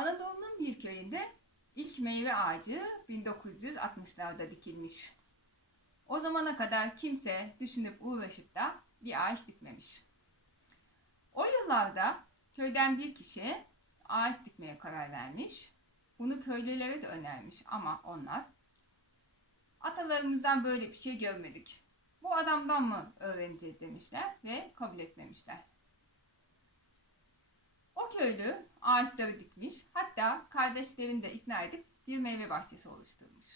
Anadolu'nun bir köyünde ilk meyve ağacı 1960'larda dikilmiş. O zamana kadar kimse düşünüp uğraşıp da bir ağaç dikmemiş. O yıllarda köyden bir kişi ağaç dikmeye karar vermiş. Bunu köylülere de önermiş ama onlar atalarımızdan böyle bir şey görmedik. Bu adamdan mı öğreneceğiz demişler ve kabul etmemişler. O köylü ağaçları dikmiş, hatta kardeşlerini de ikna edip bir meyve bahçesi oluşturmuş.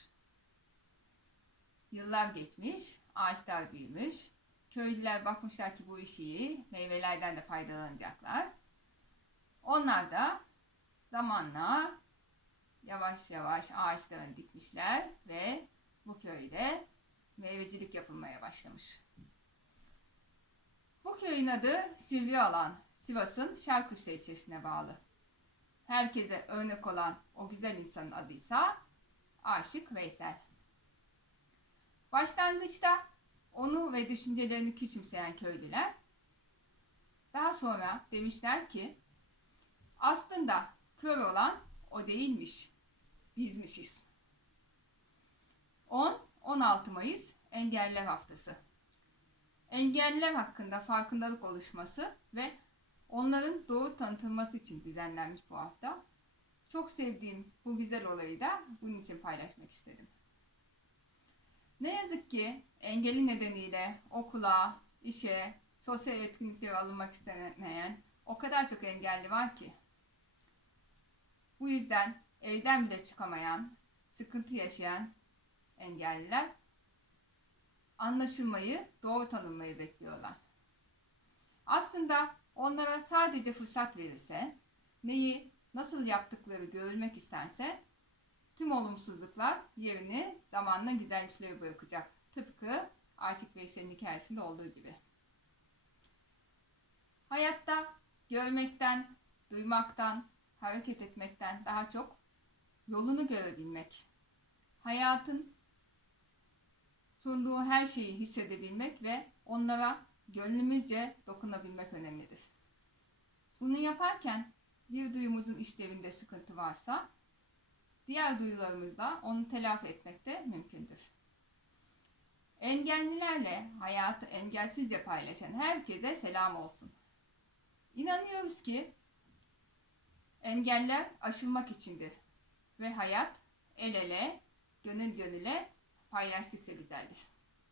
Yıllar geçmiş, ağaçlar büyümüş. Köylüler bakmışlar ki bu iş iyi, meyvelerden de faydalanacaklar. Onlar da zamanla yavaş yavaş ağaçlarını dikmişler ve bu köyde meyvecilik yapılmaya başlamış. Bu köyün adı Sivri Alan, Sivas'ın Şarkışla ilçesine bağlı. Herkese örnek olan o güzel insanın adıysa Aşık Veysel. Başlangıçta onu ve düşüncelerini küçümseyen köylüler daha sonra demişler ki aslında kör olan o değilmiş, bizmişiz. 10-16 Mayıs Engeller Haftası. Engeller hakkında farkındalık oluşması ve onların doğru tanıtılması için düzenlenmiş bu hafta. Çok sevdiğim bu güzel olayı da bunun için paylaşmak istedim. Ne yazık ki engeli nedeniyle okula, işe, sosyal etkinliklere alınmak istemeyen o kadar çok engelli var ki. Bu yüzden evden bile çıkamayan, sıkıntı yaşayan engelliler anlaşılmayı, doğru tanınmayı bekliyorlar. Aslında onlara sadece fırsat verirse, neyi nasıl yaptıkları görülmek istense, tüm olumsuzluklar yerini zamanla güzelliklere bırakacak. Tıpkı Aşık Veysel'in hikayesinde olduğu gibi. Hayatta görmekten, duymaktan, hareket etmekten daha çok yolunu görebilmek, hayatın sunduğu her şeyi hissedebilmek ve onlara gönlümüzce dokunabilmek önemlidir. Bunu yaparken bir duyumuzun işlevinde sıkıntı varsa diğer duyularımızla onu telafi etmek de mümkündür. Engellilerle hayatı engelsizce paylaşan herkese selam olsun. İnanıyoruz ki engeller aşılmak içindir ve hayat el ele, gönül gönüle paylaştıkça güzeldir.